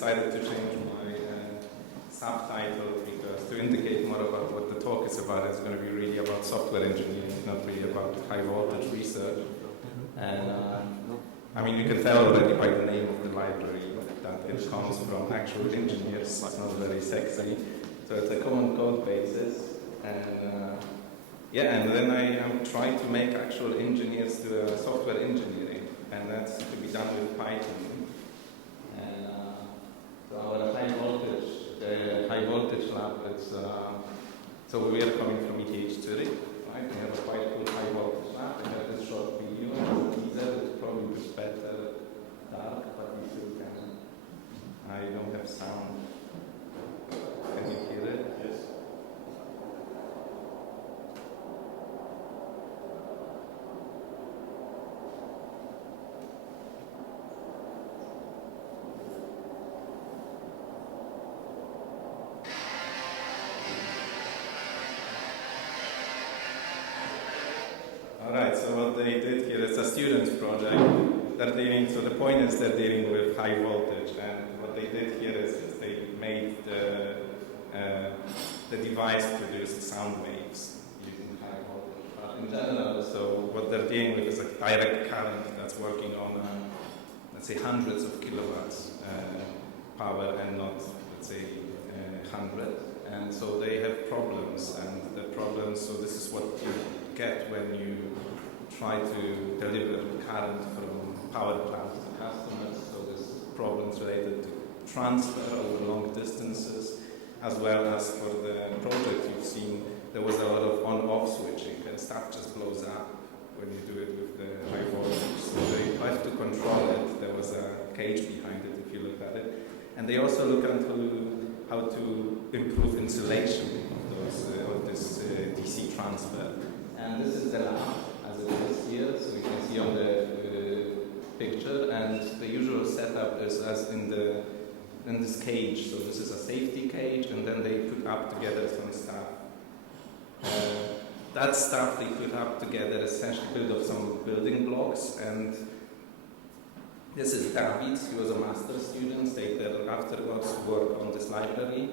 decided to change my subtitle because to indicate more about what the talk is about. It's going to be really about software engineering, not really about high voltage research. And I mean, you can tell already by the name of the library that it comes from actual engineers. It's not very sexy. So it's a common code basis. And yeah, and then I am trying to make actual engineers do software engineering. And that's to be done with Python. And so our high voltage lab, it's, so we are coming from ETH Zurich, right? We have a quite cool high voltage lab. We have this short video of Oteiza, which probably looks better dark, but we still can. I don't have sound. Can you hear it? Yes. Alright, so what they did here is a student's project. So the point is they're dealing with high voltage, and what they did here is they made the device produce sound waves using high voltage. But in general, so what they're dealing with is a direct current that's working on, let's say, hundreds of kilowatts power and not, let's say, 100. And so they have problems, and the problems, so this is what you get when you try to deliver current from power plants to customers. So there's problems related to transfer over long distances, as well as for the project you've seen, there was a lot of on-off switching, and stuff just blows up when you do it with the high voltage. So they have to control it. There was a cage behind it if you look at it. And they also look into how to improve insulation of this DC transfer. And this is the lab as it is here, so you can see on the picture. And the usual setup is as in this cage. So this is a safety cage, and then they put up together some stuff. That stuff they put up together is essentially built of some building blocks. And this is David. He was a master's student, stayed there afterwards to work on this library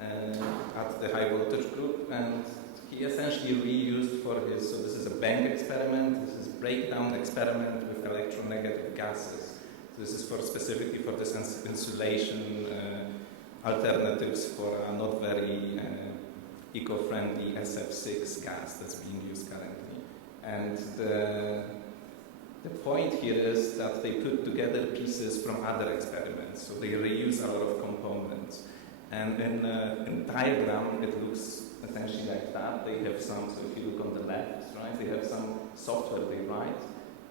at the high voltage group. And he essentially reused for his, so this is a bank experiment, this is breakdown experiment with electronegative gases. So this is for specifically for this insulation alternatives for a not very eco-friendly SF6 gas that's being used currently. And the point here is that they put together pieces from other experiments, so they reuse a lot of components. And in diagram, it looks essentially like that. They have some, so if you look on the left, right, they have some software they write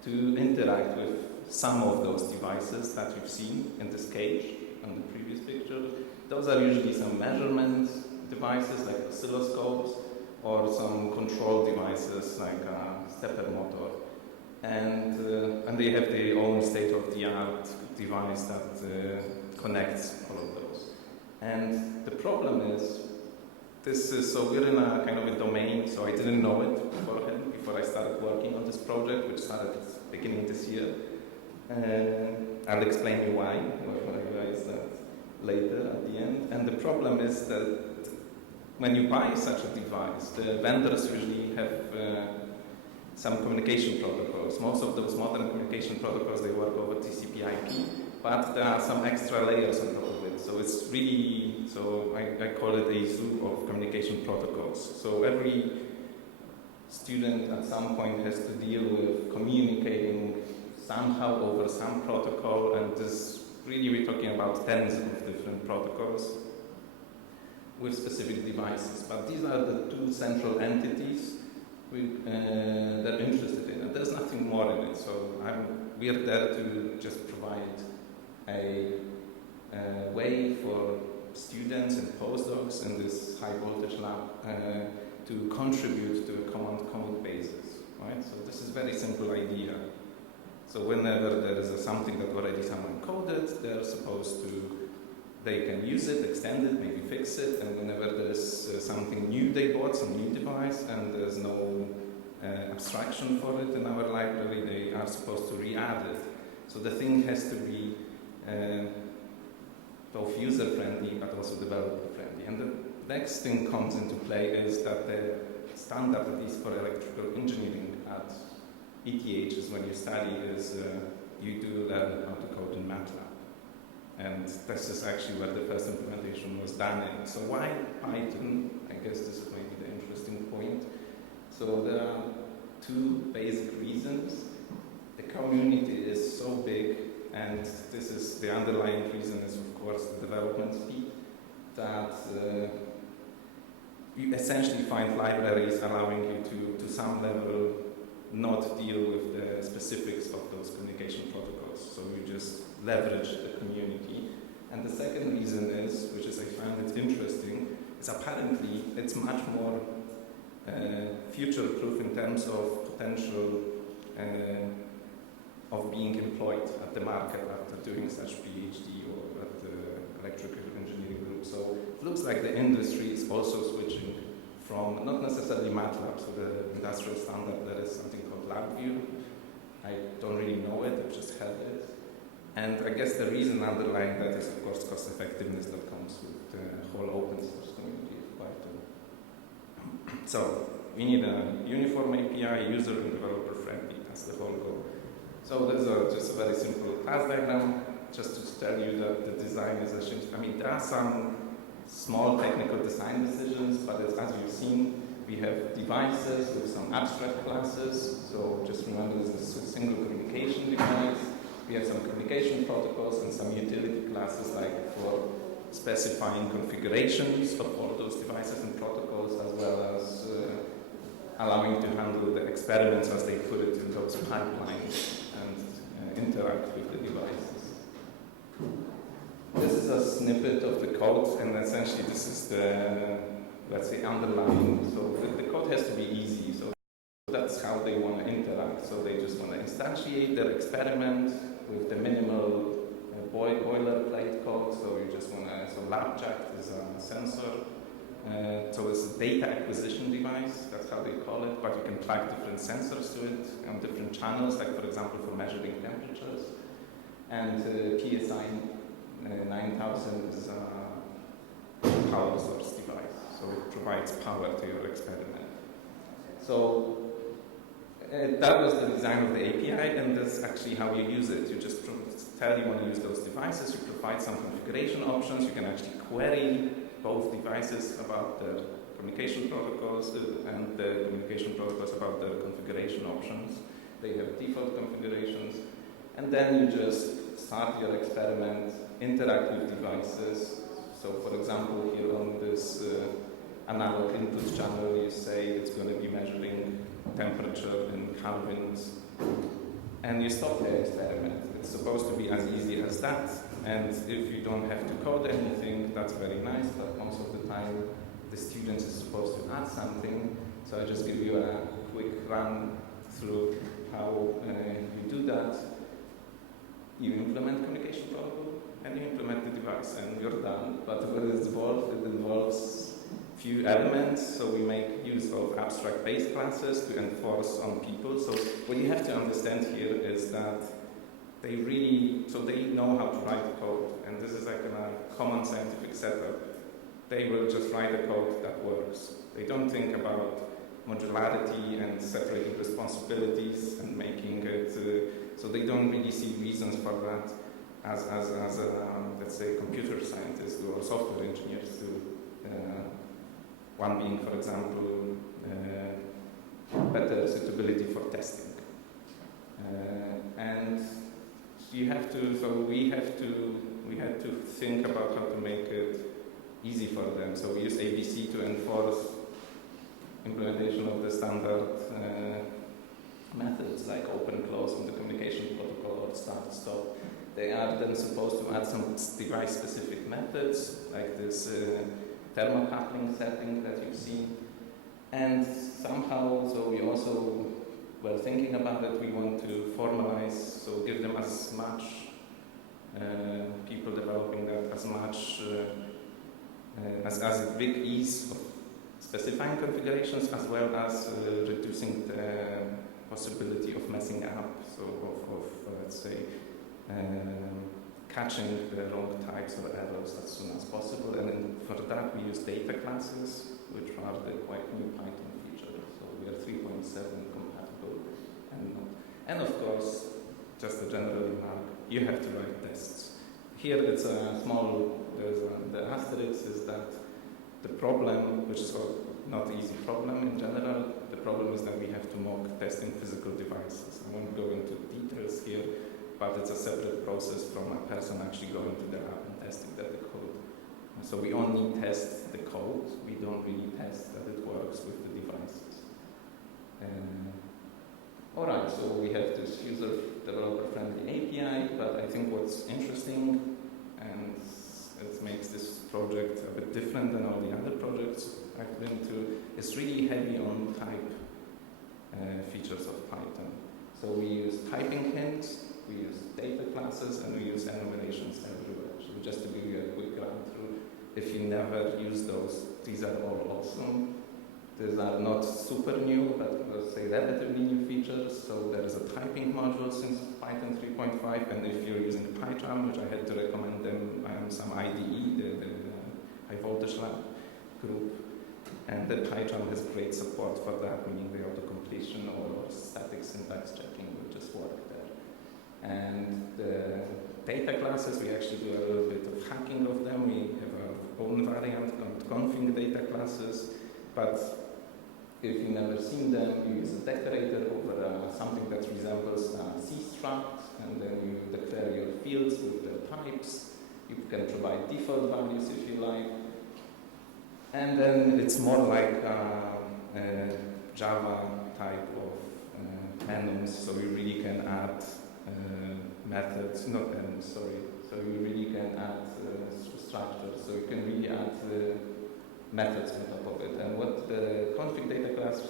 to interact with some of those devices that you've seen in this cage on the previous picture. Those are usually some measurement devices like oscilloscopes or some control devices like a stepper motor. And they have their own state-of-the-art device that connects all of those. And the problem is, so we're in a kind of a domain, so I didn't know it beforehand, before I started working on this project, which started beginning this year. I'll explain you why. I'll realize that later at the end. And the problem is that when you buy such a device, the vendors usually have some communication protocols. Most of those modern communication protocols, they work over TCP/IP, but there are some extra layers on top of it. So it's really, so I call it a zoo of communication protocols. So every student at some point has to deal with communicating somehow over some protocol, and this really we're talking about tens of different protocols with specific devices. But these are the two central entities that are interested in it. There's nothing more in it. So we're there to just provide a way for students and postdocs in this high voltage lab to contribute to a common code basis, right? So this is a very simple idea. So whenever there is something that already someone coded, they're supposed to, they can use it, extend it, maybe fix it, and whenever there is something new they bought, some new device, and there's no abstraction for it in our library, they are supposed to re-add it. So the thing has to be both user-friendly but also developer-friendly. And the next thing comes into play is that the standard, at least for electrical engineering at ETH, is when you study is you do learn how to code in MATLAB. And this is actually where the first implementation was done in. So why Python? I guess this is maybe the interesting point. So there are two basic reasons. The community is so big, and this is the underlying reason is of course the development speed, that you essentially find libraries allowing you to some level not deal with the specifics of those communication protocols. So you just leverage the community. And the second reason is, which is I find it interesting, is apparently it's much more future-proof in terms of potential of being employed at the market after doing such PhD or at the electrical engineering group. So it looks like the industry is also switching from not necessarily MATLAB, so the industrial standard, there is something called LabVIEW. I don't really know it, I've just heard it. And I guess the reason underlying that is, of course, cost effectiveness that comes with the whole open source community of Python. So we need a uniform API, user and developer friendly. That's the whole goal. So these are just a very simple class diagram, just to tell you that the design is essentially, I mean, there are some small technical design decisions, but as you've seen, we have devices with some abstract classes. So just remember this is a single communication device. We have some communication protocols and some utility classes like for specifying configurations of all those devices and protocols, as well as allowing to handle the experiments as they put it in those pipelines and interact with the devices. This is a snippet of the code, and essentially this is the, let's say, underlying. So the code has to be easy. So that's how they want to interact. So they just want to instantiate their experiment with the minimal boilerplate code. So you just want to, so LabJack is a sensor. So it's a data acquisition device, that's how they call it, but you can plug different sensors to it on different channels, like for example for measuring temperatures. And PSI 9000 is a power source device, so it provides power to your experiment. So that was the design of the API, and that's actually how you use it. You just tell you want to use those devices, you provide some configuration options, you can actually query both devices about the communication protocols and the communication protocols about the configuration options. They have default configurations, and then you just start your experiment, interact with devices. So for example, here on this analog input channel, you say it's going to be measuring temperature in Kelvins, and you stop the experiment. It's supposed to be as easy as that, and if you don't have to code anything, that's very nice, but most of the time the student is supposed to add something, so I just give you a quick run through how you do that. You implement communication protocol, and you implement the device, and you're done. But what is involved, it involves few elements, so we make use of abstract base classes to enforce on people. So what you have to understand here is that they really, so they know how to write the code, and this is like a common scientific setup. They will just write a code that works. They don't think about modularity and separating responsibilities and making it, so they don't really see reasons for that as let's say, computer scientists or software engineers do. One being, for example, better suitability for testing. And you have to, so we had to think about how to make it easy for them. So we use ABC to enforce implementation of the standard methods like open, close on the communication protocol or start, stop. They are then supposed to add some device-specific methods like this thermocoupling setting that you've seen. And somehow, so we also were thinking about it, we want to formalize, so give them as much, people developing that, as much, as a big ease of specifying configurations as well as reducing the possibility of messing up, so of let's say, catching the wrong types of errors as soon as possible. And for that, we use data classes, which are the quite new Python feature. So we are 3.7 compatible. And of course, just a general remark, you have to write tests. Here it's a small, the asterisk is that the problem, which is not an easy problem in general, the problem is that we have to mock testing physical devices. I won't go into details here, but it's a separate process from a person actually going to the lab and testing the code. So we only test the code, we don't really test that it works with the devices. Alright, so we have this user developer-friendly API, but I think what's interesting, and it makes this project a bit different than all the other projects I've been to, is really heavy on type features of Python. So we use typing hints, we use data classes, and we use enumerations everywhere. So just to give you a quick run through, if you never use those, these are all awesome. These are not super new, but let's say relatively new features. So there is a typing module since Python 3.5, and if you're using PyCharm, which I had to recommend them, some IDE, the High Voltage Lab group, and the PyCharm has great support for that, meaning the autocompletion or static syntax checking will just work there. And the data classes, we actually do a little bit of hacking of them. We have our own variant called config data classes, but if you've never seen them, you use a decorator over something that resembles a C struct, and then you declare your fields with their types. You can provide default values if you like. And then it's more like a Java type of enums, so you really can add methods, not enums, sorry. So you really can add structures, so you can really add methods on top of it. And what the config data class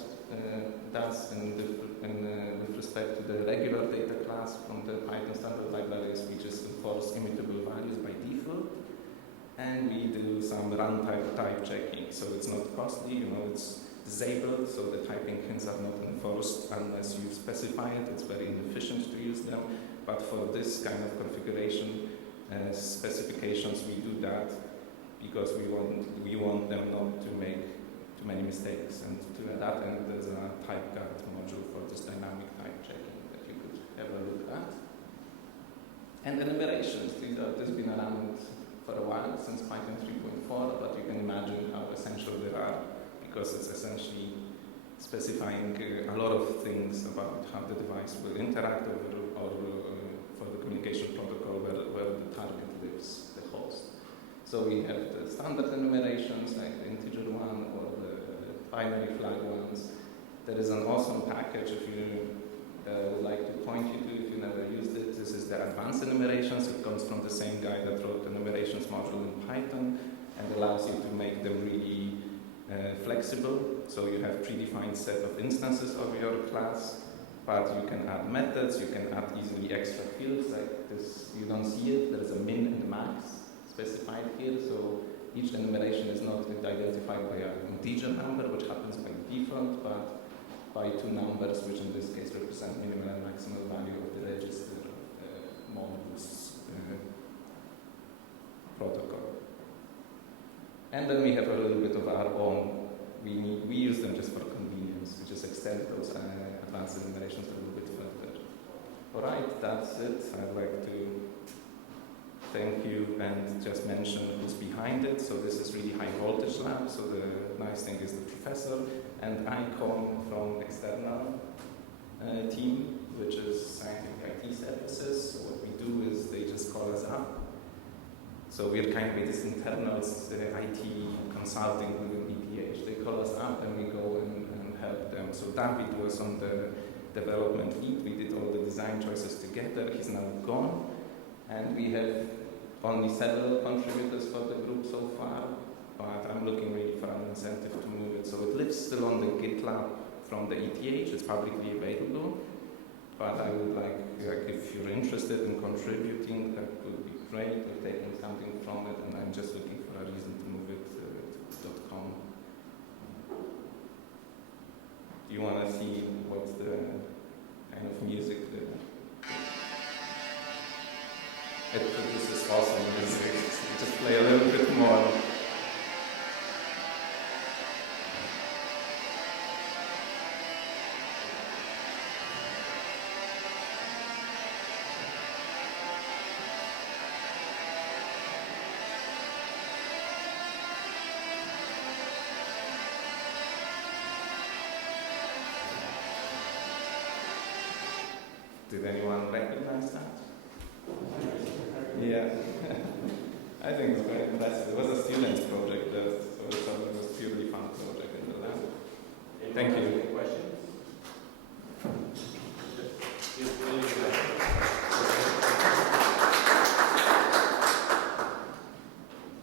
does with respect to the regular data class from the Python standard libraries, we just enforce imitable values by default. And we do some runtime type checking. So it's not costly, it's disabled, so the typing hints are not enforced unless you specify it. It's very inefficient to use them. But for this kind of configuration specifications, we do that because we want them not to make too many mistakes. And to that end, there's a type guard module for this dynamic type checking that you could have a look at. And enumerations, this has been around for a while, since Python 3.4, but you can imagine how essential they are, because it's essentially specifying a lot of things about how the device will interact or for the communication protocol where the target lives, the host. So we have the standard enumerations, like the integer one or the binary flag ones. There is an awesome package if you would like to point you to if you never used it. This is the advanced enumerations. It comes from the same guy that wrote the enumerations module in Python and allows you to make them really flexible. So you have predefined set of instances of your class, but you can add methods, you can add easily extra fields like this. You don't see it. There is a min and max specified here. So each enumeration is not identified by an integer number, which happens by default, but by two numbers, which in this case represent minimal and maximal value of the register modulus protocol. And then we have a little bit of our own. We use them just for convenience. We just extend those advanced enumerations a little bit further. All right, that's it. I'd like to thank you and just mention who's behind it. So this is really High Voltage Lab. So the nice thing is the professor, and I come from external team, which is Scientific IT Services. So what we do is they just call us up. So we're kind of this internal IT consulting within ETH. They call us up and we go and help them. So David was on the development lead. We did all the design choices together. He's now gone. And we have only several contributors for the group so far, but I'm looking really for an incentive to move it. So it lives still on the GitLab from the ETH. It's publicly available. But I would like if you're interested in contributing, that would be great. We're taking something from it, and I'm just looking for a reason to move it to .com. Do you want to see what's the kind of music there? This is Did anyone recognize that? Yeah. I think it's very impressive. It was a student's project, so it was a purely fun project in the lab. Thank you. Any questions? Do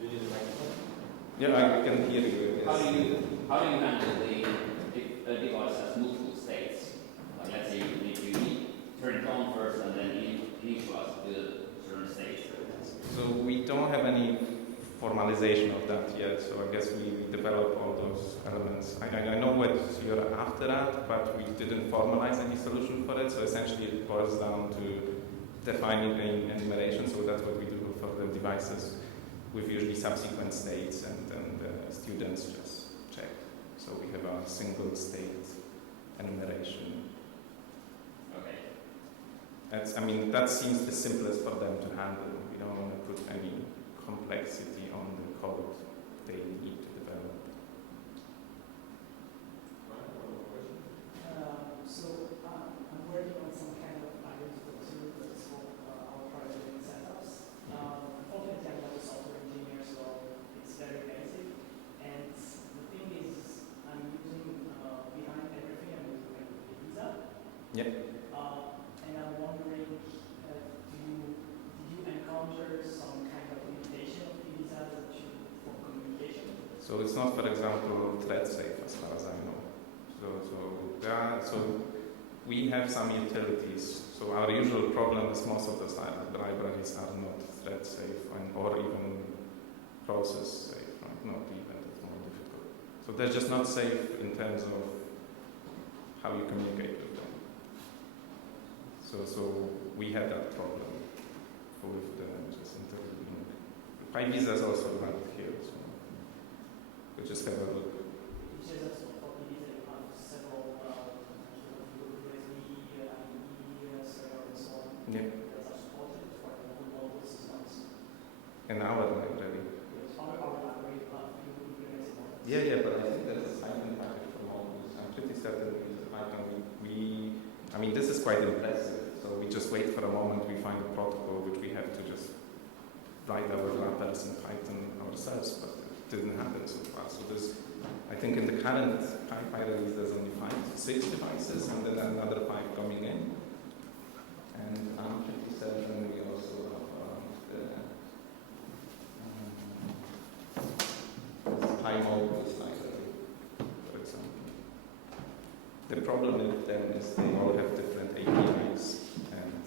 you need a microphone? Yeah, I can hear you. Yes. How do you handle if a device has multiple states? Like let's say you need to turn it on first and then initialize the certain states. So we don't have any formalization of that yet, so I guess we develop all those elements. I know what you're after that, but we didn't formalize any solution for it, so essentially it boils down to defining an enumeration, so that's what we do for the devices with usually subsequent states, and students just check. So we have a single state enumeration. Okay. That seems the simplest for them to handle. We don't want to put any complexity on the code they need to develop. I'm working on some kind of identical tool that's called our project setups. Unfortunately, I'm not a software engineer, so it's very basic. And the thing is, I'm using behind everything, I'm using ETH. Yeah. And I'm wondering, did you encounter some kind of limitation of ETH for communication? So it's not, for example, thread safe as far as I know. So we have some utilities. So our usual problem is most of the libraries are not thread safe or even process safe. Right? Not even, it's more difficult. So they're just not safe in terms of how you communicate with them. So we had that problem with the just interleaving. PyVisa is also right here, so we just have a look. It says that for PVisa you have several USB, IE, server, and so on. Yeah. That are supported for all those systems. In our library. Yes, our library, you implemented that. Yeah, but I think there's a Python package from all these. I'm pretty certain we use Python. This is quite impressive. So we just wait for a moment, we find a protocol which we have to just write our wrappers in Python ourselves, but it didn't happen so far. So I think in the current PyPy release there's only 5 to 6 devices, and then another 5 coming in. And I'm pretty certain we also have the imitable library, for example. The problem with them is they all have different APIs, and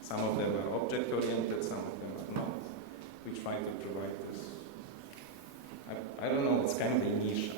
some of them are object-oriented, some of them are not. We try to provide this. I don't know, it's kind of a niche, I